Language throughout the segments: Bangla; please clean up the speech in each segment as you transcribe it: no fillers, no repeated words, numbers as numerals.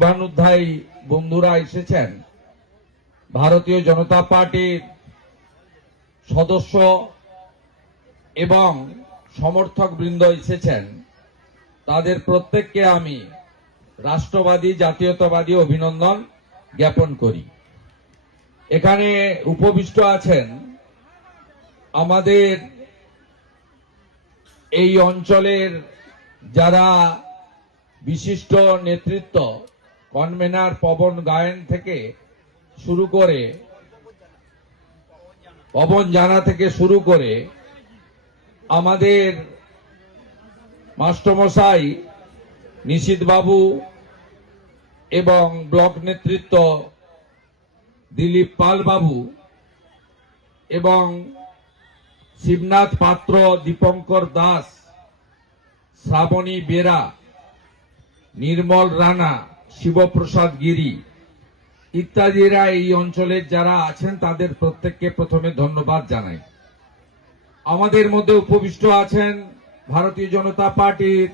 শুভানুধ্যায়ী বন্ধুরা এসেছেন, ভারতীয় জনতা পার্টির সদস্য এবং সমর্থক বৃন্দ এসেছেন, তাদের প্রত্যেককে আমি রাষ্ট্রবাদী জাতীয়তাবাদী অভিনন্দন জ্ঞাপন করি। এখানে উপবিষ্ট আছেন আমাদের এই অঞ্চলের যারা বিশিষ্ট নেতৃত্ব, কনভেনার পবন গায়েন থেকে শুরু করে, পবন জানা থেকে শুরু করে আমাদের মাস্টারমশাই নিশীথ বাবু এবং ব্লক নেতৃত্ব দিলীপ পাল বাবু এবং শিবনাথ পাত্র, দীপঙ্কর দাস, শ্রাবণী বেরা, নির্মল রানা, শিবপ্রসাদ গিরি ইত্যাদিরা এই অঞ্চলের যারা আছেন তাদের প্রত্যেককে প্রথমে ধন্যবাদ জানাই। আমাদের মধ্যে উপবিষ্ট আছেন ভারতীয় জনতা পার্টির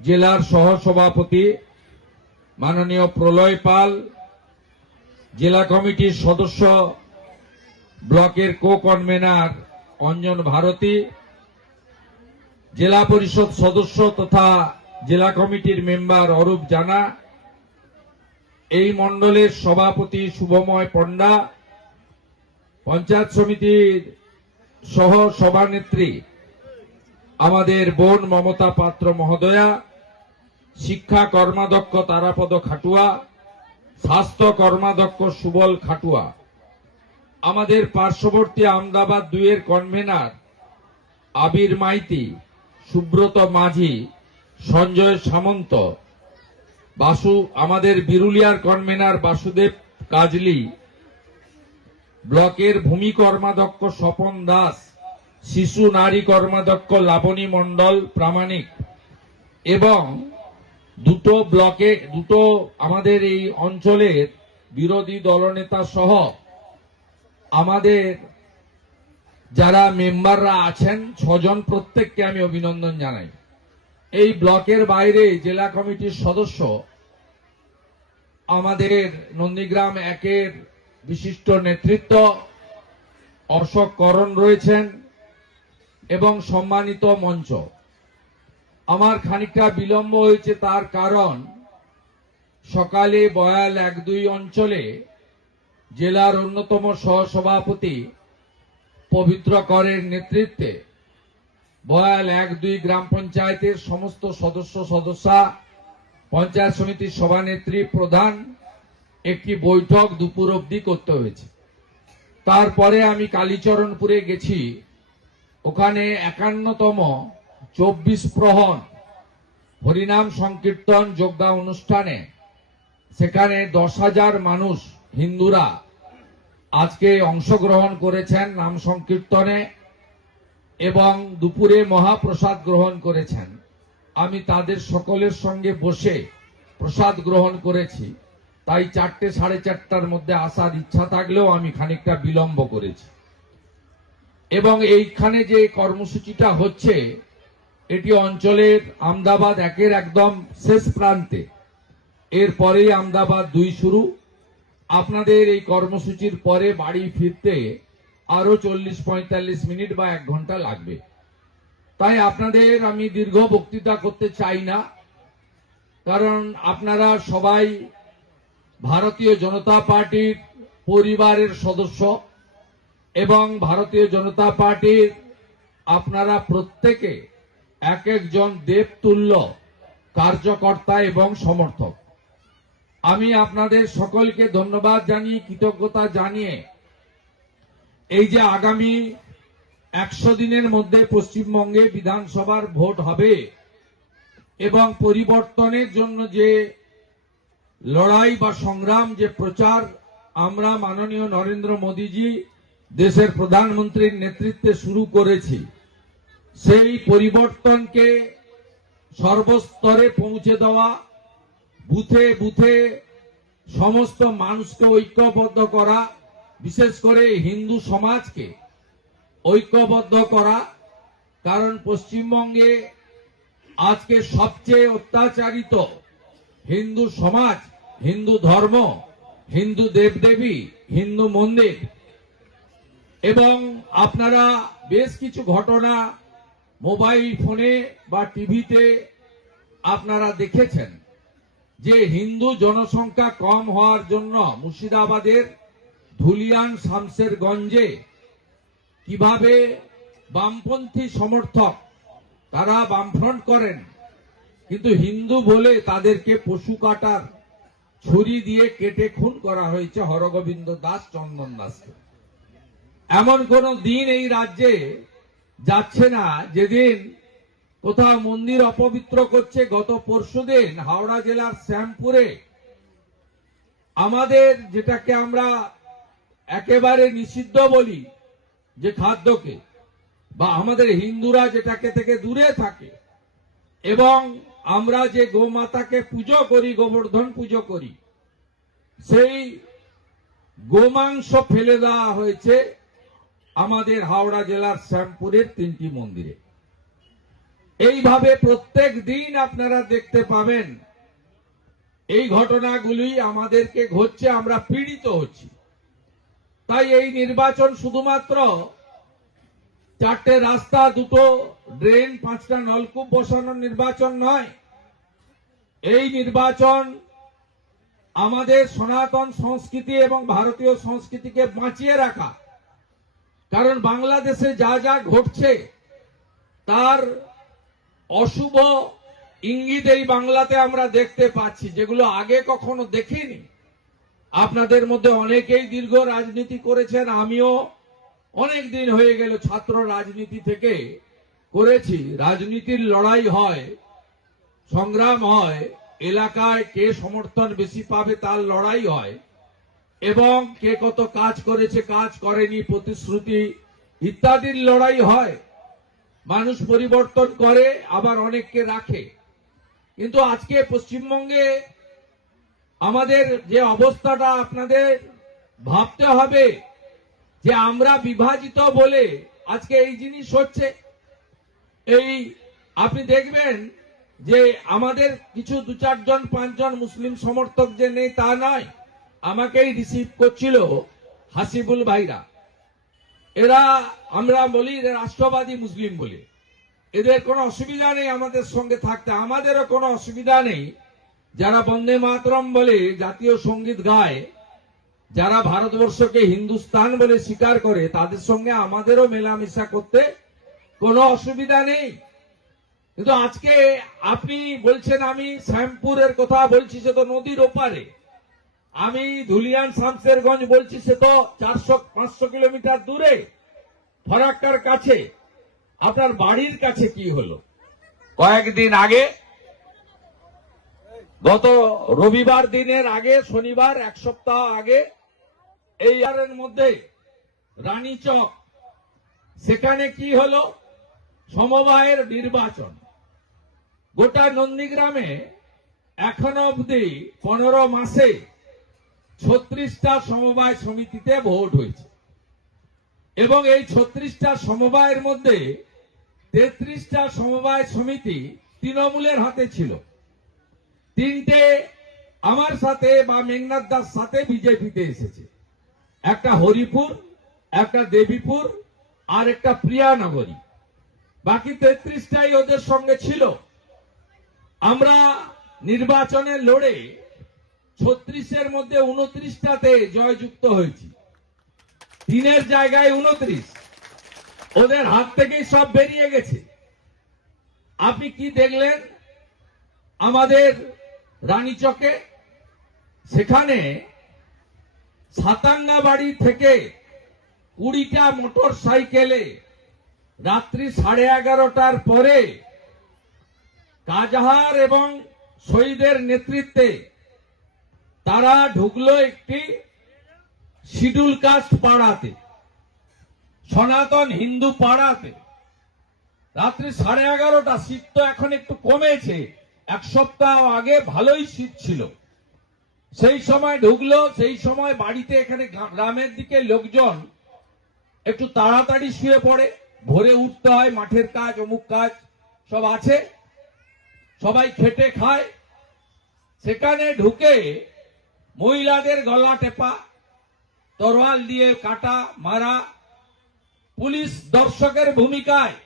জেলার সহসভাপতি মাননীয় প্রলয় পাল, জেলা কমিটির সদস্য ব্লকের কো কনভেনার অঞ্জন ভারতী, জেলা পরিষদ সদস্য তথা জেলা কমিটির মেম্বার অরূপ জানা, এই মণ্ডলের সভাপতি শুভময় পণ্ডা, পঞ্চায়েত সমিতির সহ সভানেত্রী আমাদের বোন মমতা পাত্র মহোদয়া, শিক্ষা কর্মাধ্যক্ষ তারাপদ খাটুয়া, স্বাস্থ্য কর্মাধ্যক্ষ সুবল খাটুয়া, আমাদের পার্শ্ববর্তী আমদাবাদ 2 এর কনভেনার আবির মাইতি, সুব্রত মাঝি, সঞ্জয় সামন্ত, বাসু, আমাদের বিরুলিয়ার কনভেনার বাসুদেব কাজলি, ব্লকের ভূমি কর্মাধ্যক্ষ স্বপন দাস, শিশু নারী কর্মাধ্যক্ষ লাবণী মণ্ডল প্রামাণিক এবং দুটো আমাদের এই অঞ্চলের বিরোধী দলনেতা সহ আমাদের যারা মেম্বাররা আছেন 6 জন, প্রত্যেককে আমি অভিনন্দন জানাই। এই ব্লকের বাইরে জেলা কমিটির সদস্য আমাদের নন্দীগ্রাম 1-এর বিশিষ্ট নেতৃত্ব অশোক করণ রয়েছেন এবং সম্মানিত মঞ্চ। আমার খানিকটা বিলম্ব হয়েছে, তার কারণ সকালে বয়াল 1-2 অঞ্চলে জেলার অন্যতম সহসভাপতি পবিত্র করের নেতৃত্বে বয়াল 1-2 গ্রাম পঞ্চায়েতের সমস্ত সদস্যা, পঞ্চায়েত সমিতির সভানেত্রী, প্রধান একটি বৈঠক দুপুর অবধি করতে হয়েছে। তারপরে আমি কালীচরণপুরে গেছি, ওখানে 51তম 24 প্রহর হরিনাম সংকীর্তন যোগদা অনুষ্ঠানে সেখানে 10,000 মানুষ হিন্দুরা আজকে অংশগ্রহণ করেছেন নাম সংকীর্তনে এবং দুপুরে মহাপ্রসাদ গ্রহণ করেছেন। আমি তাদের সকলের সঙ্গে বসে প্রসাদ গ্রহণ করেছি, তাই 4টে সাড়ে 4টার মধ্যে আসার ইচ্ছা থাকলেও আমি খানিকটা বিলম্ব করেছি। এবং এইখানে যে কর্মসূচিটা হচ্ছে এটি অঞ্চলের আমদাবাদ 1-এর একদম শেষ প্রান্তে, এরপরেই আমদাবাদ 2 শুরু। আপনাদের এই কর্মসূচির পরে বাড়ি ফিরতে আরো 40-45 মিনিট বা 1 ঘন্টা লাগবে। তাই আপনাদের আমি দীর্ঘ বক্তৃতা করতে চাই না, কারণ আপনারা সবাই ভারতীয় জনতা পার্টির পরিবারের সদস্য এবং ভারতীয় জনতা পার্টির আপনারা প্রত্যেকে এক একজন দেবতুল্য কার্যকর্তা এবং সমর্থক। আমি আপনাদের সকলকে ধন্যবাদ জানিয়ে, কৃতজ্ঞতা জানিয়ে, এই যে আগামী 100 দিনের মধ্যে পশ্চিমবঙ্গে বিধানসভার ভোট হবে এবং পরিবর্তনের জন্য যে লড়াই বা সংগ্রাম, যে প্রচার আমরা মাননীয় নরেন্দ্র মোদীজি দেশের প্রধানমন্ত্রীর নেতৃত্বে শুরু করেছি, সেই পরিবর্তনকে সর্বস্তরে পৌঁছে দেওয়া, বুথে বুথে সমস্ত মানুষকে ঐক্যবদ্ধ করা, বিশেষ করে হিন্দু সমাজকে ঐক্যবদ্ধ করা। কারণ পশ্চিমবঙ্গে আজকে সবচেয়ে অত্যাচারিত হিন্দু সমাজ হিন্দু ধর্ম, হিন্দু দেবদেবী, হিন্দু মন্দির, এবং আপনারা বেশ কিছু ঘটনা মোবাইল ফোনে বা টিভিতে আপনারা দেখেছেন যে হিন্দু জনসংখ্যা কম হওয়ার জন্য মুর্শিদাবাদের ধুলিয়ান শামসেরগঞ্জে কিভাবে বামপন্থী সমর্থক তারা বামফ্রন্ট করেন, কিন্তু হিন্দু বলে তাদেরকে পশু কাটার ছুরি দিয়ে কেটে খুন করা হয়েছে হরগোবিন্দ দাস, চন্দন দাসকে। এমন কোন দিন এই রাজ্যে যাচ্ছে না যেদিন কোথাও মন্দির অপবিত্র করছে। গত পরশুদিন হাওড়া জেলার শ্যামপুরে আমাদের যেটাকে আমরা একেবারে নিষিদ্ধ বলি যে খাদ্যকে, বা আমাদের হিন্দুরা যেটাকে থেকে দূরে থাকে, এবং আমরা যে গোমাতাকে পুজো করি, গোবর্ধন পুজো করি, সেই গোমাংস ফেলে দেওয়া হয়েছে আমাদের হাওড়া জেলার শ্যামপুরের 3টি মন্দিরে। এইভাবে প্রত্যেক দিন আপনারা দেখতে পাবেন এই ঘটনাগুলি আমাদেরকে ঘটছে, আমরা পীড়িত হচ্ছি। তাই এই নির্বাচন শুধুমাত্র 4টে রাস্তা, 2টো ড্রেন, 5টা নলকূপ বসানোর নির্বাচন নয়। এই নির্বাচন আমাদের সনাতন সংস্কৃতি এবং ভারতীয় সংস্কৃতিকে বাঁচিয়ে রাখা। কারণ বাংলাদেশে যা যা ঘটছে তার অশুভ ইঙ্গিত এই বাংলাতে আমরা দেখতে পাচ্ছি, যেগুলো আগে কখনো দেখিনি। আপনাদের মধ্যে অনেকেই দীর্ঘ রাজনীতি করেছেন, আমিও অনেক দিন হয়ে গেল ছাত্র রাজনীতি থেকে করেছি। রাজনীতির লড়াই হয়, সংগ্রাম হয়, এলাকায় কে সমর্থন বেশি পাবে তার লড়াই হয়, এবং কে কত কাজ করেছে, কাজ করেনি, প্রতিশ্রুতি ইত্যাদির লড়াই হয়। মানুষ পরিবর্তন করে, আবার অনেককে রাখে। কিন্তু আজকে পশ্চিমবঙ্গে আমাদের যে অবস্থাটা আপনাদের ভাবতে হবে যে আমরা বিভাজিত বলে আজকে এই জিনিস হচ্ছে। এই আপনি দেখবেন যে আমাদের কিছু 2-4 জন 5 জন মুসলিম সমর্থক যে নেই তা নয়, আমাকেই রিসিভ করছিল হাসিবুল ভাইরা। এরা, আমরা বলি রাষ্ট্রবাদী মুসলিম বলে, এদের কোনো অসুবিধা নেই আমাদের সঙ্গে থাকতে, আমাদেরও কোনো অসুবিধা নেই। যারা বন্দে মাতরম বলে জাতীয় সঙ্গীত গায়, যারা ভারতবর্ষকে হিন্দুস্তান বলে স্বীকার করে, তাদের সঙ্গে আমাদেরও মেলামেশা করতে কোনো অসুবিধা নেই। কিন্তু আজকে আপনি বলছেন আমি শ্যামপুরের কথা বলছি, সে তো নদীর ওপারে। আমি ধুলিয়ান শামসেরগঞ্জ বলছি, সে তো 400-500 কিলোমিটার দূরে, ফরাক্কার কাছে। আপনার বাড়ির কাছে কি হলো? কয়েকদিন আগে, গত রবিবার দিনের আগে, শনিবার 1 সপ্তাহ আগে, এই এর মধ্যে রানীচক, সেখানে কি হলো? সমবায়ের নির্বাচন। গোটা নন্দীগ্রামে এখনো অবধি 15 মাসে 36টা সমবায় সমিতিতে ভোট হয়েছে, এবং এই 36টা সমবায়ের মধ্যে 33টা সমবায় সমিতি তৃণমূলের হাতে ছিল। 3টে আমার সাথে বা মেঘনাথ দাস সাথে বিজেপিতে এসেছে। একটা হরিপুর, একটা দেবীপুর, আর একটা প্রিয়ানগরী। বাকি 33টাই ওদের সঙ্গে ছিল। আমরা নির্বাচনে লড়ে 36-এর মধ্যে 29টাতে জয়যুক্ত হয়েছি। 3-এর জায়গায় 29 ওদের হাত থেকেই সব বেরিয়ে গেছে। আপনি কি দেখলেন আমাদের রানীচকে? সেখানে 57 বাড়ি থেকে 20টা মোটর সাইকেলে রাত্রি 11:30টার পরে কাজহার এবং শহীদের নেতৃত্বে তারা ঢুকলো একটি শিডিউল কাস্ট পাড়াতে, সনাতন হিন্দু পাড়াতে। রাত্রি 11:30টা। শীত তো এখন একটু কমেছে, 1 সপ্তাহ আগে ভালোই শীত ছিল। সেই সময় ঢুকলো, সেই সময় বাড়িতে, এখানে গ্রামের দিকে লোকজন একটু তাড়াতাড়ি শুয়ে পড়ে, ভোরে উঠতে হয়, মাঠের কাজ, অমুক কাজ সব আছে, সবাই খেটে খায়। সেখানে ঢুকে মহিলাদের গলা টেপা, তরোয়াল দিয়ে কাটা মারা, পুলিশ দর্শকের ভূমিকায়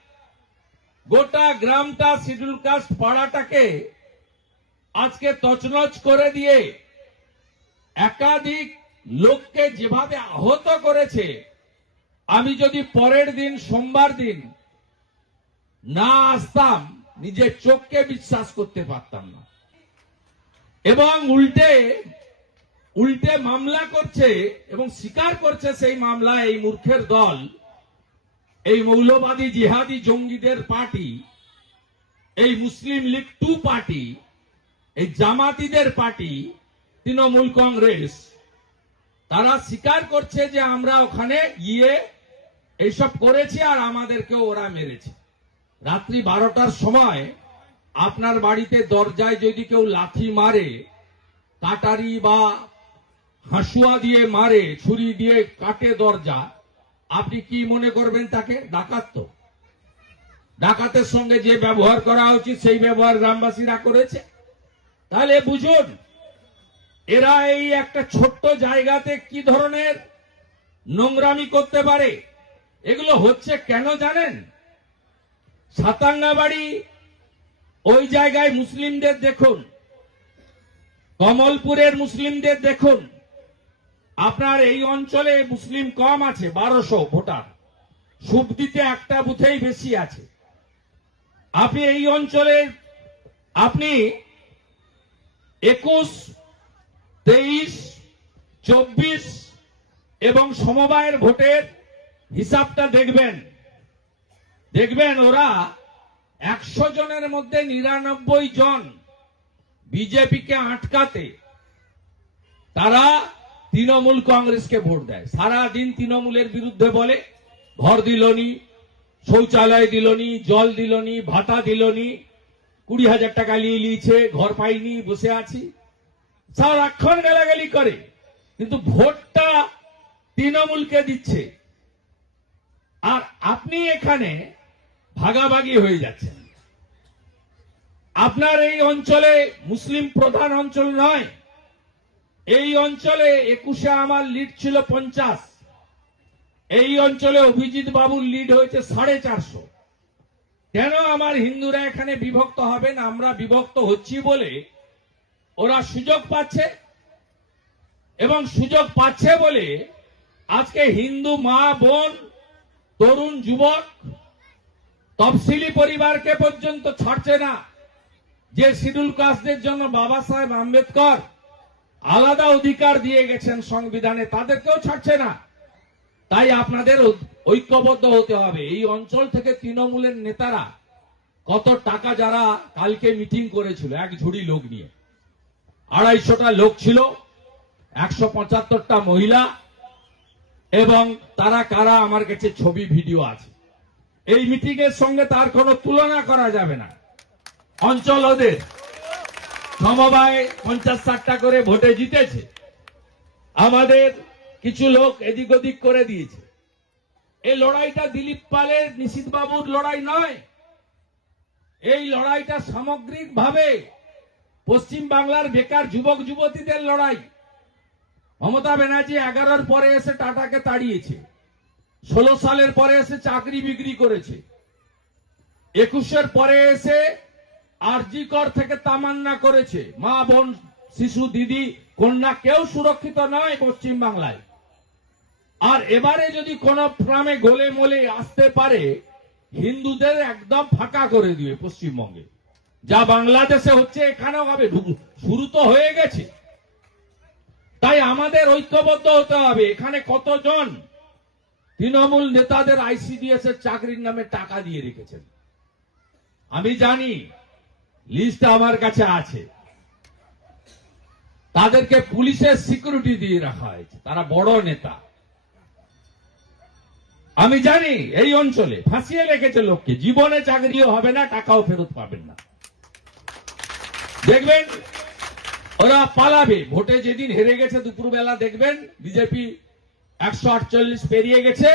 গোটা গ্রামটা শিডিউল কাস্ট পাড়াটাকে আজকে তছনছ করে দিয়ে একাধিক লোককে যেভাবে আহত করেছে, আমি যদি পরের দিন সোমবার দিন না আসতাম নিজের চোখকে বিশ্বাস করতে পারতাম না। এবং উল্টে মামলা করছে এবং স্বীকার করছে সেই মামলা এই মূর্খের দল, এই মৌলবাদী জিহাদি জঙ্গিদের পার্টি, এই মুসলিম লীগ 2 পার্টি, এই জামাতিদের পার্টি, তৃণমূল কংগ্রেস, তারা স্বীকার করছে যে আমরা ওখানে গিয়ে এইসব করেছি আর আমাদেরকেও ওরা মেরেছে। রাত্রি 12টার সময় আপনার বাড়িতে দরজায় যদি কেউ লাথি মারে, কাটারি বা হাসুয়া দিয়ে মারে, ছুরি দিয়ে কাটে দরজা, আপনি কি মনে করবেন তাকে? ডাকাত। তো ডাকাতের সঙ্গে যে ব্যবহার করা উচিত সেই ব্যবহার গ্রামবাসীরা করেছে। তাহলে বুঝুন এরা এই একটা ছোট্ট জায়গাতে কি ধরনের নোংরামি করতে পারে। এগুলো হচ্ছে কেন জানেন? সাতাঙ্গাবাড়ি ওই জায়গায় মুসলিমদের দেখুন, কমলপুরের মুসলিমদের দেখুন, আপনার এই অঞ্চলে মুসলিম কম আছে, 1200 ভোটার, সুবদিতে একটা বুথেই বেশি আছে। আপনি এই অঞ্চলে আপনি 21, 23, 24 এবং সমবায়ের ভোটের হিসাবটা দেখবেন ওরা 100 জনের মধ্যে 99 জন বিজেপিকে আটকাতে তারা তৃণমূল কংগ্রেসকে ভোট দেয়। সারা দিন তৃণমূলের বিরুদ্ধে বলে, ঘর দিলনি, শৌচালয় দিলনি, জল দিলনি, ভাতা দিলনি, 20,000 টাকা নিয়েছে, ঘর পাইনি, বসে আছি, সারাক্ষণ গালাগালি করে, কিন্তু ভোটটা তৃণমূলকে দিচ্ছে। আর আপনি এখানে ভাগাভাগি হয়ে যাচ্ছেন। আপনার এই অঞ্চলে মুসলিম প্রধান অঞ্চল নয়, এই অঞ্চলে 21-এ আমার লিড ছিল 50, এই অঞ্চলে অভিজিৎ বাবুর লিড হয়েছে 450। কেন আমার হিন্দুরা এখানে বিভক্ত হবেন? আমরা বিভক্ত হচ্ছি বলে ওরা সুযোগ পাচ্ছে, এবং সুযোগ পাচ্ছে বলে আজকে হিন্দু মা বোন, তরুণ যুবক, তফসিলি পরিবারকে পর্যন্ত ছাড়ছে না। যে শিডিউল কাস্টদের জন্য বাবা সাহেব আম্বেদকর আলাদা অধিকার দিয়ে গেছেন সংবিধানে, তাদেরকেও ছাড়ছে না। তাই আপনাদের ঐক্যবদ্ধ হতে হবে। এই অঞ্চল থেকে তৃণমূলের নেতারা কত টাকা, যারা কালকে মিটিং করেছিল এক ঝুড়ি লোক নিয়ে, 250টা লোক ছিল, 175টা মহিলা, এবং তারা কারা আমার কাছে ছবি ভিডিও আছে। এই মিটিং এর সঙ্গে তার কোনো তুলনা করা যাবে না। অঞ্চল ওদের সমবায় 50-60টা করে ভোটে জিতেছে, আমাদের কিছু লোক এদিক ওদিক করে দিয়েছে। এই লড়াইটা দিলীপ পালের, নিশীথ বাবুর লড়াই নয়, এই লড়াইটা সামগ্রিকভাবে পশ্চিম বাংলার বেকার যুবক যুবতীদের লড়াই। মমতা ব্যানার্জি 11-র পরে এসে টাটাকে তাড়িয়েছে, 16 সালের পরে এসে চাকরি বিক্রি করেছে, 21-এর পরে এসে আরজি কর থেকে তামান্না করেছে। মা বোন, শিশু, দিদি, কন্যা কেউ সুরক্ষিত নয় পশ্চিম বাংলায়। আর এবারে যদি কোন গ্রামে গোলে মোলে আসতে পারে, হিন্দুদের একদম ফাঁকা করে দিবে পশ্চিমবঙ্গে। যা বাংলাদেশে হচ্ছে এখানেও হবে, শুরু তো হয়ে গেছে। তাই আমাদের ঐক্যবদ্ধ হতে হবে। এখানে কতজন তৃণমূল নেতাদের আইসিডিএস এর চাকরির নামে টাকা দিয়ে রেখেছেন আমি জানি, লিস্ট আমার কাছে আছে। তাদেরকে পুলিশের সিকিউরিটি দিয়ে রাখা হয়েছে, তারা বড় নেতা। আমি জানি এই অঞ্চলে ফাঁসিয়ে রেখেছে লোককে, জীবনে চাকরিও হবে না, টাকাও ফেরত পাবেন না। দেখবেন ওরা পালাবে। ভোটে যেদিন হেরে গেছে দুপুরবেলা দেখবেন বিজেপি 148 পেরিয়ে গেছে,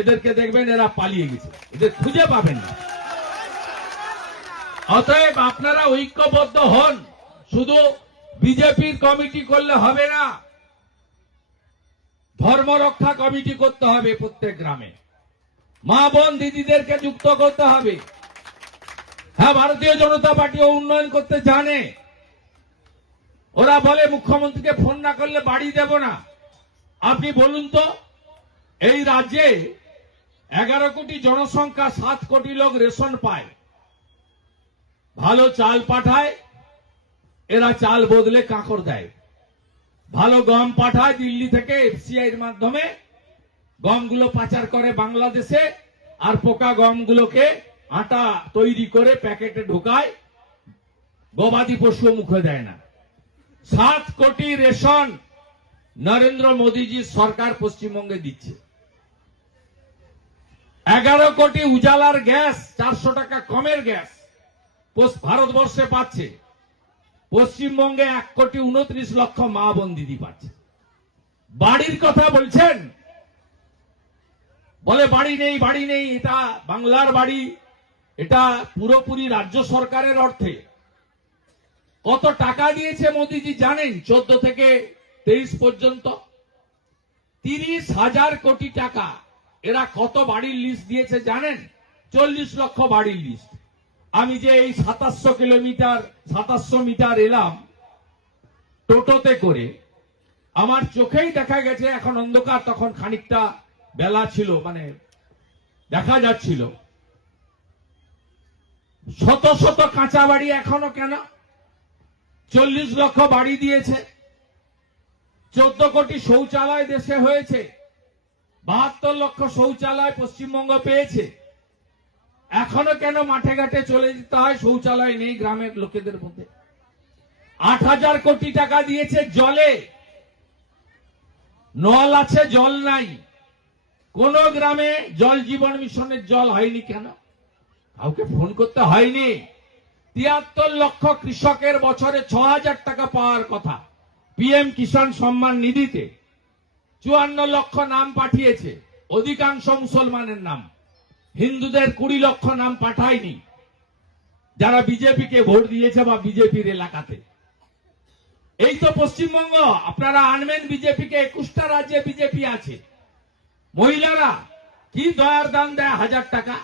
এদেরকে দেখবেন এরা পালিয়ে গেছে, এদের খুঁজে পাবেন না। অতএব আপনারা ঐক্যবদ্ধ হন। শুধু বিজেপির কমিটি করলে হবে না, ধর্মরক্ষা কমিটি করতে হবে প্রত্যেক গ্রামে, মা বোন দিদিদেরকে যুক্ত করতে হবে। হ্যাঁ, ভারতীয় জনতা পার্টিও উন্নয়ন করতে জানে। ওরা বলে মুখ্যমন্ত্রীকে ফোন না করলে বাড়ি দেব না। আপনি বলুন তো, এই রাজ্যে 11 কোটি জনসংখ্যা, 7 কোটি লোক রেশন পায়, ভালো চাল পাঠায়, এরা চাল বদলে কাঁকড় দেয়। ভালো গম পাঠায় দিল্লি থেকে এফসিআই এর মাধ্যমে, গমগুলো পাচার করে বাংলাদেশে, আর পোকা গমগুলোকে আটা তৈরি করে প্যাকেটে ঢোকায়, গবাদি পশু মুখে দেয় না। 7 কোটি রেশন নরেন্দ্র মোদীজির সরকার পশ্চিমবঙ্গে দিচ্ছে। 11 কোটি উজালার গ্যাস, 400 টাকা কমের গ্যাস ভারতবর্ষে পাচ্ছে। পশ্চিমবঙ্গে 1 কোটি 29 লক্ষ মা বোন দিদি পাচ্ছে। বাড়ির কথা বলছেন, বলে বাড়ি নেই, বাড়ি নেই। এটা বাংলার বাড়ি, এটা পুরোপুরি রাজ্য সরকারের অর্থে। কত টাকা দিয়েছে মোদীজি জানেন? 14 থেকে 23 পর্যন্ত 30,000 কোটি টাকা। এরা কত বাড়ির লিস্ট দিয়েছে জানেন? 40 লক্ষ বাড়ির লিস্ট। আমি যে এই 2700 মিটার এলাম টোটোতে করে, আমার চোখেই দেখা গেছে, এখন অন্ধকার, তখন খানিকটা বেলা ছিল, মানে দেখা যাচ্ছিল, শত শত কাঁচা বাড়ি এখনো কেন? 40 লক্ষ বাড়ি দিয়েছে, 14 কোটি শৌচালয় দেশে হয়েছে, 72 লক্ষ শৌচালয় পশ্চিমবঙ্গ পেয়েছে। এখনো কেন মাঠে ঘাটে চলে যেতে হয়? শৌচালয় নেই গ্রামের লোকেদের মধ্যে। 8,000 কোটি টাকা দিয়েছে জলে, নল আছে জল নাই। কোন গ্রামে জল জীবন মিশনের জল হয়নি কেন? কাউকে ফোন করতে হয়নি। 73 লক্ষ কৃষকের বছরে 6,000 টাকা পাওয়ার কথা পিএম কিষাণ সম্মান নিধিতে। 54 লক্ষ নাম পাঠিয়েছে, অধিকাংশ মুসলমানের নাম। হিন্দুদের 20 লক্ষ নাম পাঠায়নি, যারা বিজেপিকে ভোট দিয়েছে বা বিজেপির এলাকাতে। এই তো পশ্চিমবঙ্গ। আপনারা আনবেন বিজেপিকে, 21টা রাজ্যে বিজেপি আছে। মহিলারা কি দয়ার দান দেয়? 1000 টাকা।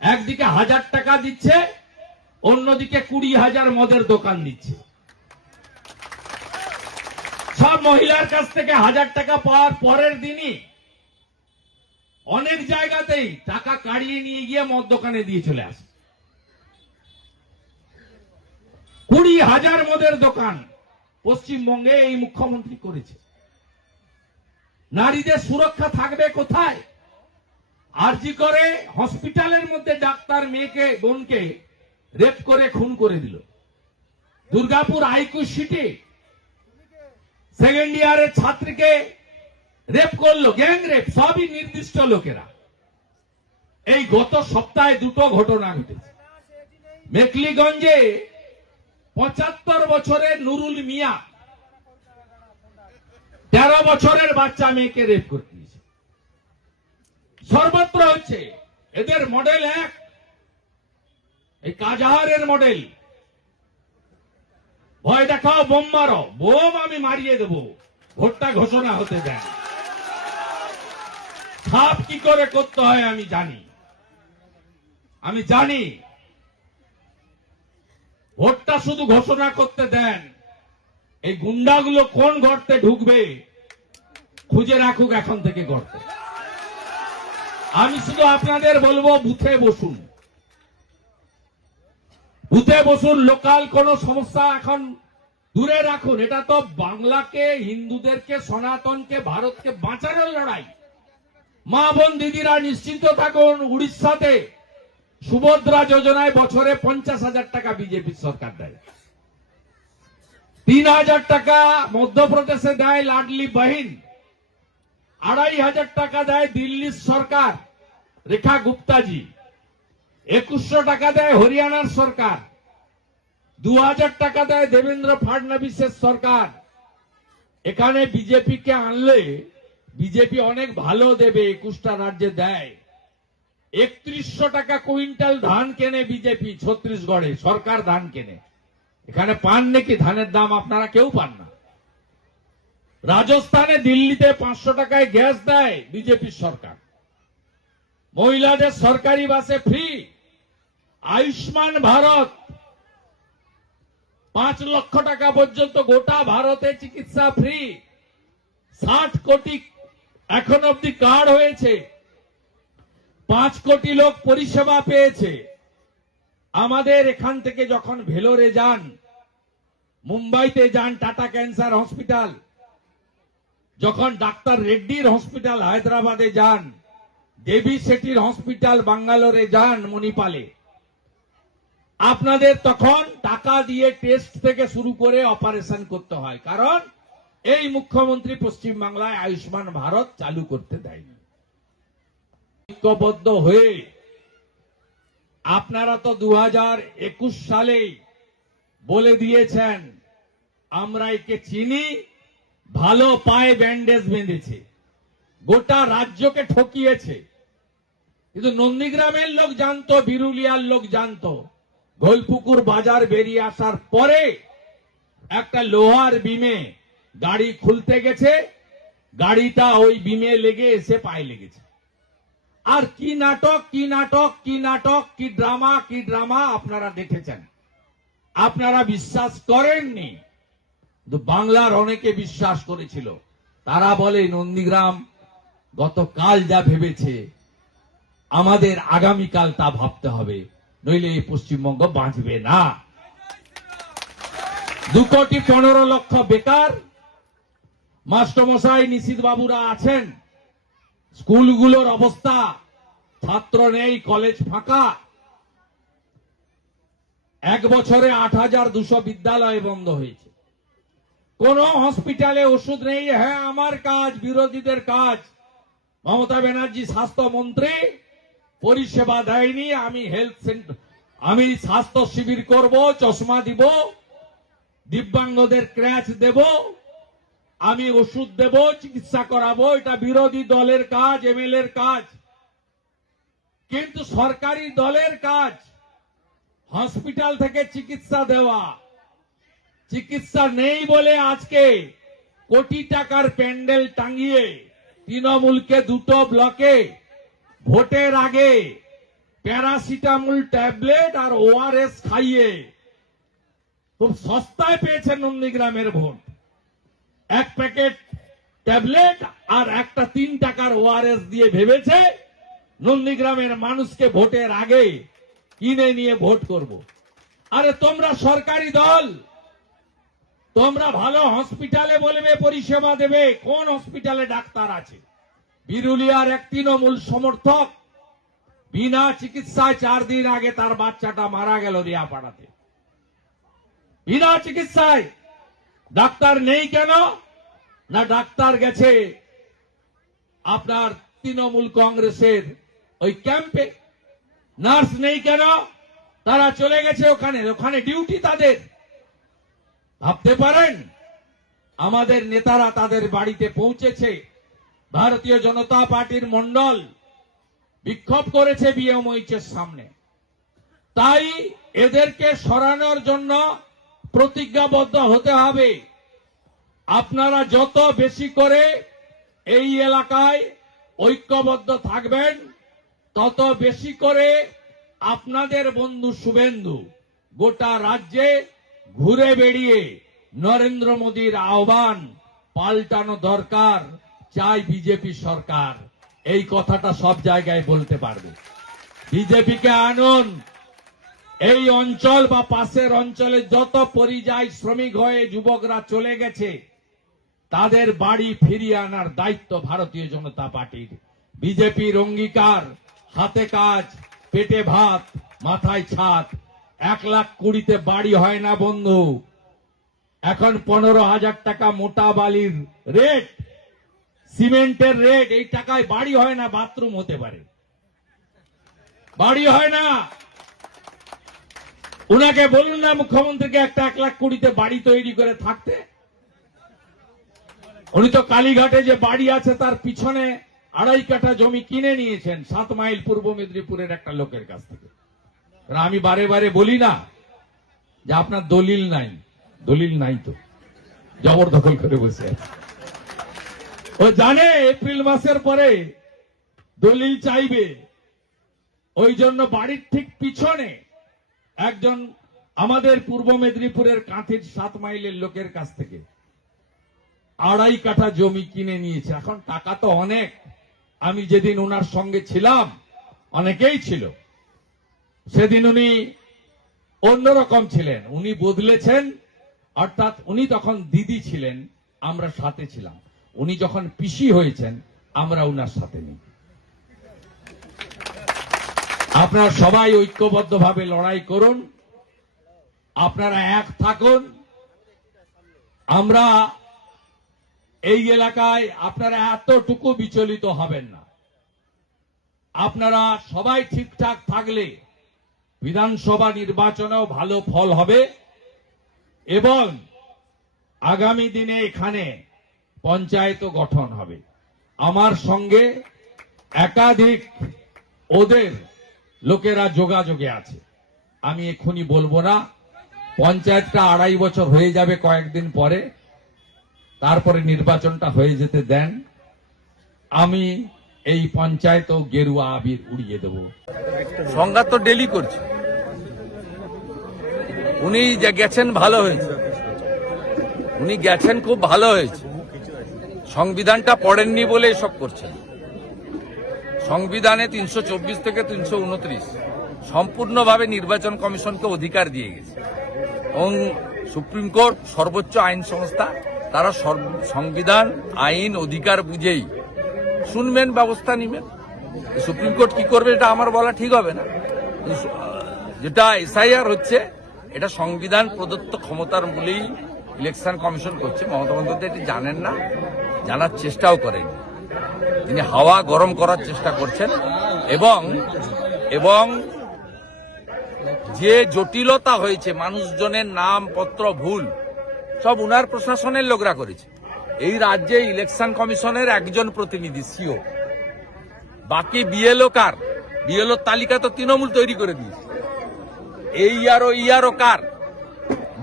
একদিকে 1000 টাকা দিচ্ছে, অন্যদিকে 20,000 মদের দোকান দিচ্ছে। সব মহিলার কাছ থেকে 1000 টাকা পাওয়ার পরের দিনই অনেক জায়গাতেই টাকা কাড়িয়ে নিয়ে গিয়ে মদ দোকানে দিয়ে চলে আসে। 20,000 মদের দোকান পশ্চিমবঙ্গে এই মুখ্যমন্ত্রী করেছে। নারীদের সুরক্ষা থাকবে কোথায়? আরজি করে হসপিটালের মধ্যে ডাক্তার মেয়েকে, বোনকে রেপ করে খুন করে দিল। দুর্গাপুর আইকিউ সিটি সেকেন্ড ইয়ারের ছাত্রীকে রেপ করলো, গ্যাং রেপ, সবই নির্দিষ্ট লোকেরা। এই গত সপ্তাহে 2টো ঘটনা ঘটেছে। মেকলিগঞ্জে 75 বছরের নুরুল মিয়া 13 বছরের বাচ্চা মেয়েকে রেপ করতে দিয়েছে। সর্বত্র হচ্ছে। এদের মডেল এক, এই কাজাহারের মডেল। ভয় দেখাও, বোম মারো, বোম আমি মারিয়ে দেব, ভোটটা ঘোষণা হতে দেন। সাপ কি করে করতে হয় আমি জানি, আমি জানি। ভোটটা শুধু ঘোষণা করতে দেন। এই গুন্ডাগুলো কোন গর্তে ঢুকবে খুঁজে রাখুক এখন থেকে গর্তে। আমি শুধু আপনাদের বলবো, বুথে বসুন, বুথে বসুন। লোকাল কোন সমস্যা এখন দূরে রাখুন। এটা তো বাংলাকে, হিন্দুদেরকে, সনাতনকে, ভারতকে বাঁচানোর লড়াই। মা বোন দিদিরা নিশ্চিন্ত থাকুন। উড়িষ্যাতে সুভদ্রা যোজনায় বছরে 50,000 টাকা বিজেপি সরকার দেয়। 3,000 টাকা মধ্যপ্রদেশে দেয় লাডলি বহিন। 2,500 টাকা দেয় দিল্লির সরকার, রেখা গুপ্তাজি। 2100 টাকা দেয় হরিয়ানার সরকার। 2,000 টাকা দেয় দেবেন্দ্র ফাডনবিসের সরকার। এখানে বিজেপিকে আনলে বিজেপি অনেক ভালো দেবে, 21টা রাজ্যে দেয়। 3100 টাকা কুইন্টাল ধান কেনে বিজেপি ছত্তিশগড়ে, সরকার ধান কেনে। এখানে পান নাকি ধানের দাম? আপনারা কেউ পান না। রাজস্থানে, দিল্লিতে 500 টাকায় গ্যাস দেয় বিজেপির সরকার। মহিলাদের সরকারি বাসে ফ্রি। আয়ুষ্মান ভারত 5 লক্ষ টাকা পর্যন্ত গোটা ভারতে চিকিৎসা ফ্রি। 60 কোটি এখন অব্দি কার্ড হয়েছে। 5 কোটি লোক পরিষেবা পেয়েছে। আমাদের এখান থেকে যখন ভেলোরে যান, মুম্বাইতে যান টাটা ক্যান্সার হসপিটাল, যখন ডাক্তার রেড্ডির হসপিটাল হায়দ্রাবাদে যান, দেবী শেঠির হসপিটাল বাঙ্গালোরে যান, মণিপালে, আপনাদের তখন টাকা দিয়ে টেস্ট থেকে শুরু করে অপারেশন করতে হয়। কারণ এই মুখ্যমন্ত্রী পশ্চিমবাংলায় আয়ুষ্মান ভারত চালু করতে দেয়নি। ঐক্যবদ্ধ হয়ে আপনারা তো 2021 সালেই বলে দিয়েছেন আমরা একে চিনি, ভালো পায়ে ব্যান্ডেজ বেঁধেছে, গোটা রাজ্যকে ঠকিয়েছে। কিন্তু নন্দীগ্রামের লোক জানতো, বিরুলিয়ার লোক জানতো, গোলপুকুর বাজার বেরিয়ে আসার পরে একটা লোহার বিমে গাড়ি খুলতে গেছে, গাড়িটা ওই বিমে লেগে এসে পায়ে লেগেছে। আর কি নাটক, কি নাটক, কি নাটক, কি ড্রামা, কি ড্রামা আপনারা দেখেছেন। আপনারা বিশ্বাস করেননি, কিন্তু বাংলার অনেকে বিশ্বাস করেছিল। তারা বলে নন্দীগ্রাম গতকাল যা ভেবেছে আমাদের আগামীকাল তা ভাবতে হবে, নইলে এই পশ্চিমবঙ্গ বাঁচবে না। 2,15,00,000 বেকার। মাস্টারমশাই নিশীথ বাবুরা আছেন, স্কুলগুলোর অবস্থা, ছাত্র নেই, কলেজ ফাঁকা। 1 বছরে 8,200 বিদ্যালয় বন্ধ হয়েছে। কোন হসপিটালে ওষুধ নেই। হ্যাঁ, আমার কাজ, বিরোধীদের কাজ। মমতা ব্যানার্জি স্বাস্থ্যমন্ত্রী, পরিষেবা দেয়নি। আমি হেলথ সেন্টার, আমি স্বাস্থ্য শিবির করব, চশমা দিব, দিব্যাঙ্গদের ক্র্যাচ দেব, আমি ওষুধ দেব, চিকিৎসা করাবো। এটা বিরোধী দলের কাজ, এমএলএর কাজ। কিন্তু সরকারি দলের কাজ হসপিটাল থেকে চিকিৎসা দেওয়া। চিকিৎসা নেই বলে আজকে কোটি টাকার প্যান্ডেল টাঙিয়ে তৃণমূলকে 2টো ব্লকে ভোটের আগে প্যারাসিটামল ট্যাবলেট আর ওআরএস খাইয়ে খুব সস্তায় পেয়েছে নন্দীগ্রামের ভোট। 1 প্যাকেট ট্যাবলেট আর একটা 3 টাকার ওআরএস দিয়ে ভেবেছে নন্দীগ্রামের মানুষকে ভোটের আগে কিনে নিয়ে ভোট করব। আরে তোমরা সরকারি দল, তোমরা ভালো হসপিটালে বলবে পরিষেবা দেবে। কোন হসপিটালে ডাক্তার আছে? বিরুলিয়ার এক তৃণমূল সমর্থক বিনা চিকিৎসায় 4 দিন আগে তার বাচ্চাটা মারা গেল রিয়াপাড়াতে। বিনা চিকিৎসায়। ডাক্তার নেই কেন? না ডাক্তার গেছে আপনার তৃণমূল কংগ্রেসের ওই ক্যাম্পে। নার্স নেই কেন? তারা চলে গেছে ওখানে, ওখানে ডিউটি তাদের। ভাবতে পারেন আমাদের নেতারা তাদের বাড়িতে পৌঁছেছে। ভারতীয় জনতা পার্টির মন্ডল বিক্ষোভ করেছে বিএমওইচের সামনে। তাই এদেরকে সরানোর জন্য প্রতিজ্ঞাবদ্ধ হতে হবে। আপনারা যত বেশি করে এই এলাকায় ঐক্যবদ্ধ থাকবেন, তত বেশি করে আপনাদের বন্ধু শুভেন্দু গোটা রাজ্যে ঘুরে বেড়িয়ে নরেন্দ্র মোদীর আহ্বান পাল্টানো দরকার, চাই বিজেপি সরকার, এই কথাটা সব জায়গায় বলতে পারবে। বিজেপিকে আনুন। এই অঞ্চল বা পাশের অঞ্চলে যত পরিযায়ী শ্রমিক হয়ে যুবকরা চলে গেছে, তাদের বাড়ি ফিরিয়ে আনার দায়িত্ব ভারতীয় জনতা পার্টির। বিজেপির অঙ্গীকার, হাতে কাজ, পেটে ভাত, মাথায় ছাদ। 1,20,000-তে বাড়ি হয় না বন্ধু। এখন 15,000 টাকা মোটা বালির রেট, সিমেন্টের রেট, এই টাকায় বাড়ি হয় না, বাথরুম হতে পারে, বাড়ি হয় না। উনাকে বলুন না মুখ্যমন্ত্রীকে একটা 1,20,000-তে বাড়ি তৈরি করে থাকতে। উনি তো কালীঘাটে যে বাড়ি আছে তার পিছনে 2.5 কাঠা জমি কিনে নিয়েছেন 7 মাইল পূর্ব মেদিনীপুরের একটা লোকের কাছ থেকে। আমি বারে বারে বলি না যে আপনার দলিল নাই। দলিল নাই তো, জবরদখল করে বসে আছে। ও জানে এপ্রিল মাসের পরে দলিল চাইবে, ওই জন্য বাড়ির ঠিক পিছনে একজন আমাদের পূর্ব মেদিনীপুরের কাঁথির 7 মাইলের লোকের কাছ থেকে 2.5 কাঠা জমি কিনে নিয়েছে। এখন টাকা তো অনেক, আমি যেদিন ওনার সঙ্গে ছিলাম, অনেকেই ছিল, সেদিন উনি অন্যরকম ছিলেন, উনি বদলেছেন। অর্থাৎ উনি তখন দিদি ছিলেন, আমরা সাথে ছিলাম। উনি যখন পিসি হয়েছেন, আমরা ওনার সাথে নেই। আপনারা সবাই ঐক্যবদ্ধভাবে লড়াই করুন, আপনারা এক থাকুন। আমরা এই এলাকায় আপনারা এতটুকু বিচলিত হবেন না। আপনারা সবাই ঠিকঠাক থাকলে বিধানসভা নির্বাচনেও ভালো ফল হবে এবং আগামী দিনে এখানে পঞ্চায়েতও গঠন হবে। আমার সঙ্গে একাধিক ওদের লোকেরা যোগাযোগে আছে, আমি এক্ষুনি বলবো না। পঞ্চায়েতটা 2.5 বছর হয়ে যাবে কয়েকদিন পরে, তারপরে নির্বাচনটা হয়ে যেতে দেন। আমি এই পঞ্চায়েত গেরুয়া আবির উড়িয়ে দেব। সংঘাত তো ডেলি করছে, উনি যে গেছেন ভালো হয়েছে, উনি গেছেন খুব ভালো হয়েছে। সংবিধানটা পড়েননি বলে এসব করছেন। সংবিধানে 324 থেকে 329 সম্পূর্ণভাবে নির্বাচন কমিশনকে অধিকার দিয়ে গেছে এবং সুপ্রিম কোর্ট সর্বোচ্চ আইন সংস্থা, তারা সংবিধান আইন অধিকার বুঝেই শুনবেন, ব্যবস্থা নেবেন। সুপ্রিম কোর্ট কি করবে এটা আমার বলা ঠিক হবে না। যেটা এসআইআর হচ্ছে, এটা সংবিধান প্রদত্ত ক্ষমতার বলেই ইলেকশন কমিশন করছে। মমতা বন্দ্যোপাধ্যায় এটি জানেন না, জানার চেষ্টাও করেন। তিনি হাওয়া গরম করার চেষ্টা করছেন এবং যে জটিলতা হয়েছে, মানুষজনের নামপত্র ভুল, সব উনার প্রশাসনের লোকরা করেছে। এই রাজ্যে ইলেকশন কমিশনের একজন প্রতিনিধি সিও, বাকি বিএলও কার? বিএলও তালিকা তো তৃণমূল তৈরি করে দিয়েছে। এই ইয়ারও কার?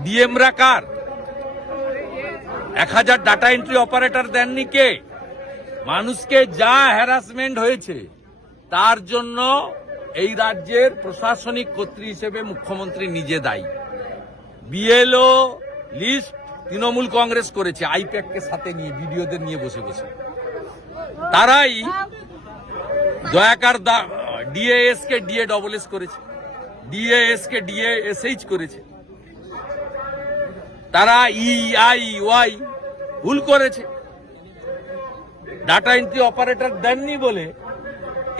ডিএমরা কার? 1000 ডাটা এন্ট্রি অপারেটর দেননি কে? মানুষকে যা হ্যারাসমেন্ট হয়েছে তার জন্য এই রাজ্যের প্রশাসনিক কর্তৃ হিসেবে মুখ্যমন্ত্রী নিজে দায়ী। বিএলও লিস্ট তৃণমূল কংগ্রেস করেছে, আইপ্যাককে সাথে নিয়ে, ভিডিওদের নিয়ে বসে বসে। তারাই দয়াকার ডিএএস কে ডিএ ডবল এস করেছে, ডিএএস কে ডিএএসএইচ করেছে। তারা ইআইওয়াই ভুল করেছে, ডাটা এন্ট্রি অপারেটর দেননি বলে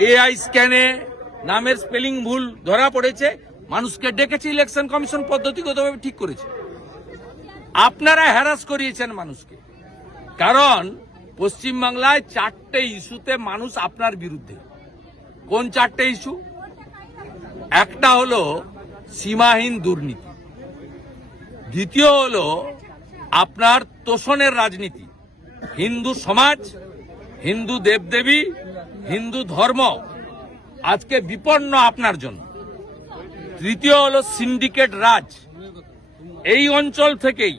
এআই স্ক্যানে নামের স্পেলিং ভুল ধরা পড়েছে। মানুষকে ডেকেছে, ইলেকশন কমিশন পদ্ধতিগতভাবে ঠিক করেছে। আপনারা হ্যারাস করিয়েছেন মানুষকে, কারণ পশ্চিমবাংলায় 4টে ইস্যুতে মানুষ আপনার বিরুদ্ধে। কোন 4টে ইস্যু? একটা হলো সীমাহীন দুর্নীতি, দ্বিতীয় হলো আপনার তোষণের রাজনীতি, হিন্দু সমাজ, হিন্দু দেবদেবী, হিন্দু ধর্ম আজকে বিপন্ন আপনার জন্য। তৃতীয় হলো সিন্ডিকেট রাজ। এই অঞ্চল থেকেই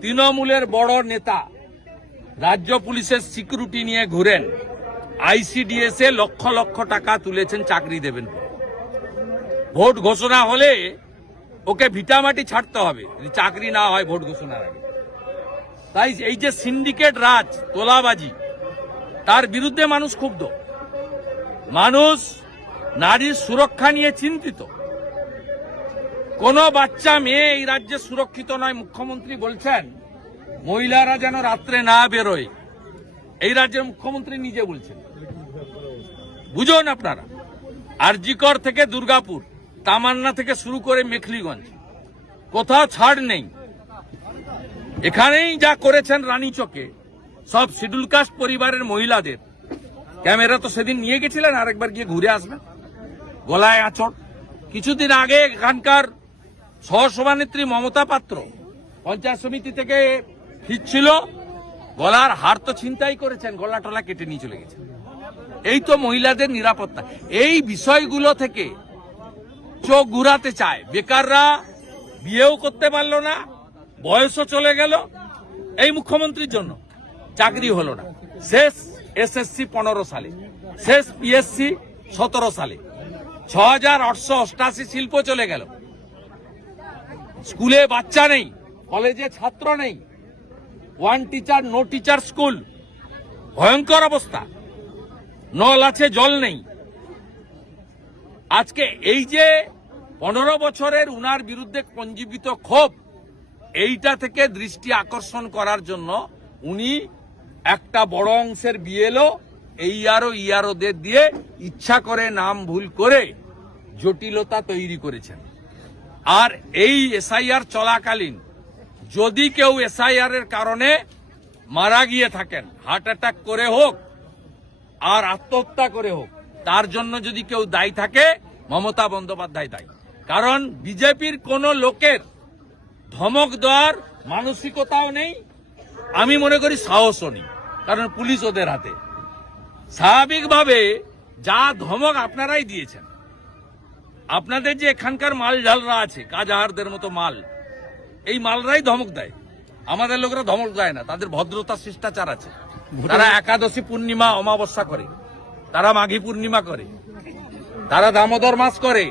তৃণমূলের বড় নেতা রাজ্য পুলিশের সিকিউরিটি নিয়ে ঘুরেন, আইসিডিএস এ লক্ষ লক্ষ টাকা তুলেছেন চাকরি দেবেন। ভোট ঘোষণা হলে ওকে ভিটামাটি ছাড়তে হবে যদি চাকরি না হয় ভোট ঘোষণার আগে। তাই এই যে সিন্ডিকেট রাজ, তোলাবাজি, তার বিরুদ্ধে মানুষ ক্ষুব্ধ। মানুষ নারীর সুরক্ষা নিয়ে চিন্তিত। কোন বাচ্চা মেয়ে এই রাজ্যে সুরক্ষিত নয়। মুখ্যমন্ত্রী বলছেন মহিলারা যেন রাত্রে না বেরোয়, এই রাজ্যের মুখ্যমন্ত্রী নিজে বলছেন। বুঝুন আপনারা, আরজিকর থেকে দুর্গাপুর, তামান্না থেকে শুরু করে মেখলিগঞ্জ, কোথাও ছাড় নেই। এখানেই যা করেছেন রানীচকে, সব শিডিউল কাস্ট পরিবারের মহিলাদের। ক্যামেরা তো সেদিন নিয়ে গেছিলেন, আরেকবার গিয়ে ঘুরে আসবেন। গলায় আঁচড়। কিছুদিন আগে এখানকার সহসভানেত্রী মমতা পাত্র পঞ্চায়েত সমিতি থেকে ফিরছিল, গলার হার তো ছিনতাই করেছেন, গলা টলা কেটে নিয়ে চলে গেছেন। এই তো মহিলাদের নিরাপত্তা। এই বিষয়গুলো থেকে চোখ ঘুরাতে চায়। বেকাররা বিয়েও করতে পারলো না, বয়সও চলে গেল, এই মুখ্যমন্ত্রীর জন্য চাকরি হলো না। শেষ এসএসসি 15 সালে, শেষ পিএসসি 17 সালে, 6888 শিল্প চলে গেল, স্কুলে বাচ্চা নেই, কলেজে ছাত্র নেই, one teacher no teacher school, ভয়ঙ্কর অবস্থা, নল আছে জল নেই। আজকে এই যে 15 বছরের উনার বিরুদ্ধে পঞ্জীবিত ক্ষোভ, এইটা থেকে দৃষ্টি আকর্ষণ করার জন্য উনি একটা বড় অংশের বিএলও ইআরওদের দিয়ে ইচ্ছা করে নাম ভুল করে জটিলতা তৈরি করেছেন। আর এই এসআইআর চলাকালীন যদি কেউ এসআইআর এর কারণে মারা গিয়ে থাকেন, হার্ট অ্যাটাক করে হোক আর আত্মহত্যা করে হোক, তার জন্য যদি কেউ দায়ী থাকে, মমতা বন্দ্যোপাধ্যায় দায়ী। কারণ বিজেপির কোন লোকের ধমক দেওয়ার মানসিকতাও নেই, আমি মনে করি সাহসও নেই, কারণ পুলিশ ওদের হাতে। স্বাভাবিকভাবে যা ধমক আপনারাই দিয়েছেন, আপনাদের যে এখানকার মাল ঝালরা আছে, কাজাহারদের মতো মাল, এই মালরাই ধমক দেয়, আমাদের লোকেরা ধমক দেয় না। তাদের ভদ্রতা শিষ্টাচার আছে, তারা একাদশী পূর্ণিমা অমাবস্যা করে, তারা মাঘী পূর্ণিমা করে, তারা দামোদর মাস করে,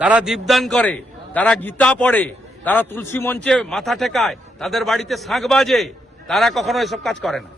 তারা দীপদান করে, তারা গীতা পড়ে, তারা তুলসী মঞ্চে মাথা ঠেকায়, তাদের বাড়িতে শাঁখ বাজে, তারা কখনো এসব কাজ করে না।